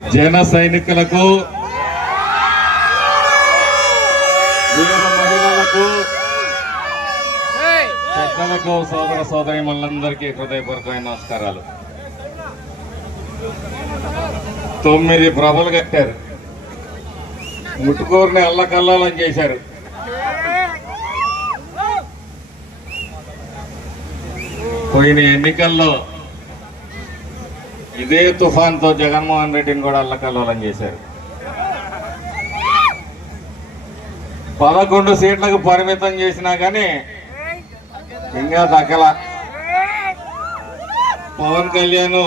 జన సైనికులకు మహిళలకు పెద్దలకు సోదర సోదరి మళ్ళందరికీ హృదయపూర్వకమైన నమస్కారాలు. తొమ్మిది ప్రభలు కట్టారు. ముట్టుకూరుని అల్లకల్లాలని చేశారు. పోయిన ఎన్నికల్లో ఇదే తుఫాన్తో జగన్మోహన్ రెడ్డిని కూడా అల్లకల్లోలం చేశారు. పదకొండు సీట్లకు పరిమితం చేసినా కానీ ఇంకా దక్కల. పవన్ కళ్యాణ్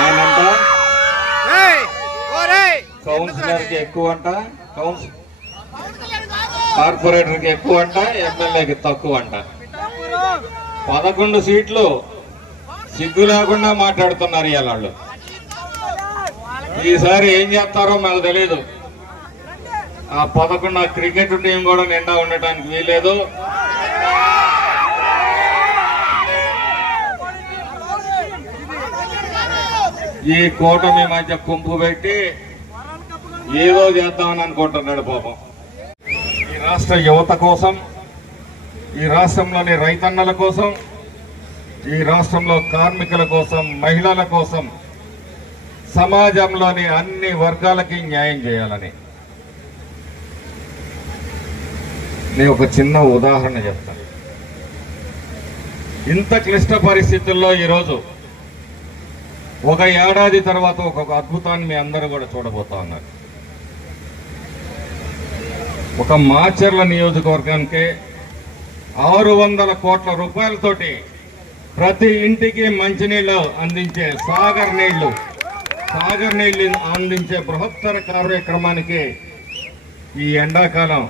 ఆయనంట కౌన్సిలర్కి ఎక్కువ అంట? కౌన్సిల్ కార్పొరేటర్కి ఎక్కువ అంట? ఎమ్మెల్యేకి తక్కువ అంట? పదకొండు సీట్లు సిగ్గు లేకుండా మాట్లాడుతున్నారు ఇవాళ వాళ్ళు. ఈసారి ఏం చేస్తారో మాకు తెలియదు ఆ పదకొండు క్రికెట్ టీం కూడా నిండా ఉండటానికి వీలేదు ఈ కూటమి మధ్య కుంపు పెట్టి ఏదో చేద్దామని అనుకుంటున్నాడు పాపం. ఈ రాష్ట్ర యువత కోసం ఈ రాష్ట్రంలోని రైతన్నల కోసం ఈ రాష్ట్రంలో కార్మికుల కోసం మహిళల కోసం సమాజంలోని అన్ని వర్గాలకి న్యాయం చేయాలని. నేను ఒక చిన్న ఉదాహరణ చెప్తాను ఇంత క్లిష్ట పరిస్థితుల్లో ఈరోజు ఒక ఏడాది తర్వాత ఒక అద్భుతాన్ని మీ అందరూ కూడా చూడబోతా ఉన్నారు. ఒక మాచర్ల నియోజకవర్గానికి ఆరు వందల కోట్ల రూపాయలతోటి ప్రతి ఇంటికి మంచినీళ్ళు అందించే సాగర్ నీళ్ళు. సాగర్ నీళ్ళు అందించే బృహత్తర కార్యక్రమానికి ఈ ఎండాకాలం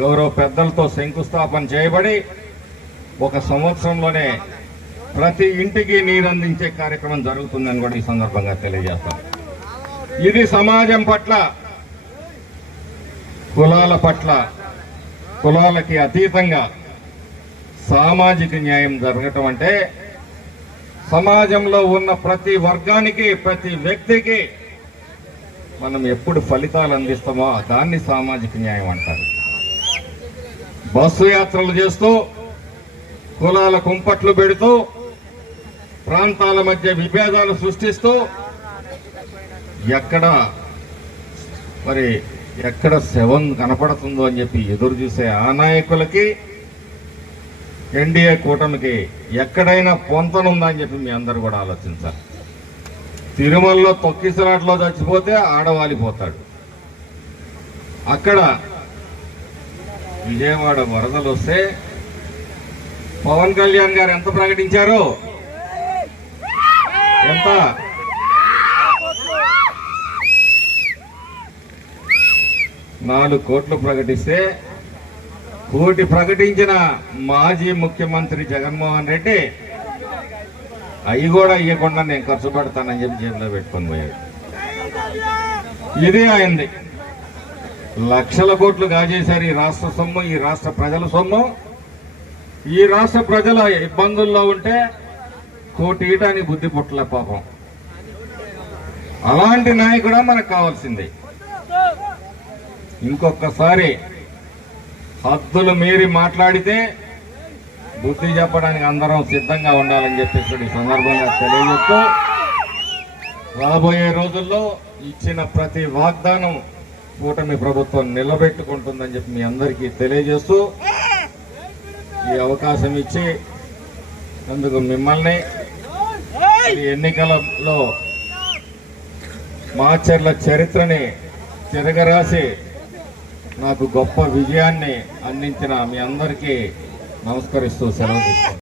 గౌరవ పెద్దలతో శంకుస్థాపన చేయబడి ఒక సంవత్సరంలోనే ప్రతి ఇంటికి నీరు అందించే కార్యక్రమం జరుగుతుందని కూడా ఈ సందర్భంగా తెలియజేస్తాం. ఇది సమాజం పట్ల కులాల పట్ల కులాలకి అతీతంగా సామాజిక న్యాయం జరగటం అంటే సమాజంలో ఉన్న ప్రతి వర్గానికి ప్రతి వ్యక్తికి మనం ఎప్పుడు ఫలితాలు అందిస్తామో దాన్ని సామాజిక న్యాయం అంటారు. బస్సు యాత్రలు చేస్తూ కులాల కుంపట్లు పెడుతూ ప్రాంతాల మధ్య విభేదాలు సృష్టిస్తూ ఎక్కడ మరి ఎక్కడ శవం కనపడుతుందో అని చెప్పి ఎదురు చూసే ఆ నాయకులకి ఎన్డీఏ కూటమికి ఎక్కడైనా పొంతనుందని చెప్పి మీ అందరు కూడా ఆలోచించాలి. తిరుమలలో తొక్కిసలాట్లో చచ్చిపోతే ఆడవాలిపోతాడు అక్కడ విజయవాడ వరదలు వస్తే పవన్ కళ్యాణ్ గారు ఎంత ప్రకటించారు? ఎంత? నాలుగు కోట్లు ప్రకటిస్తే కోటి ప్రకటించిన మాజీ ముఖ్యమంత్రి జగన్మోహన్ రెడ్డి అవి కూడా ఇవ్వకుండా నేను ఖర్చు పెడతానని చెప్పి జేబులో పెట్టుకొని పోయాడు. ఇదే అయింది. లక్షల కోట్లు కాజేశారు ఈ రాష్ట్ర సొమ్ము ఈ రాష్ట్ర ప్రజల సొమ్ము. ఈ రాష్ట్ర ప్రజల ఇబ్బందుల్లో ఉంటే కోటి ఈటానికి బుద్ధి పుట్టలే పాపం. అలాంటి నాయకుడా మనకు కావాల్సింది. ఇంకొకసారి హద్దులు మీరి మాట్లాడితే బుద్ధి చెప్పడానికి అందరం సిద్ధంగా ఉండాలని చెప్పేసి ఈ సందర్భంగా తెలియజేస్తూ రాబోయే రోజుల్లో ఇచ్చిన ప్రతి వాగ్దానం కూటమి ప్రభుత్వం నిలబెట్టుకుంటుందని చెప్పి మీ అందరికీ తెలియజేస్తూ ఈ అవకాశం ఇచ్చి అందుకు మిమ్మల్ని ఈ ఎన్నికలలో మాచర్ల చరిత్రని తిరగరాసి నాకు గొప్ప విజయాన్ని అందించిన మీ అందరికీ నమస్కరిస్తూ సెలవు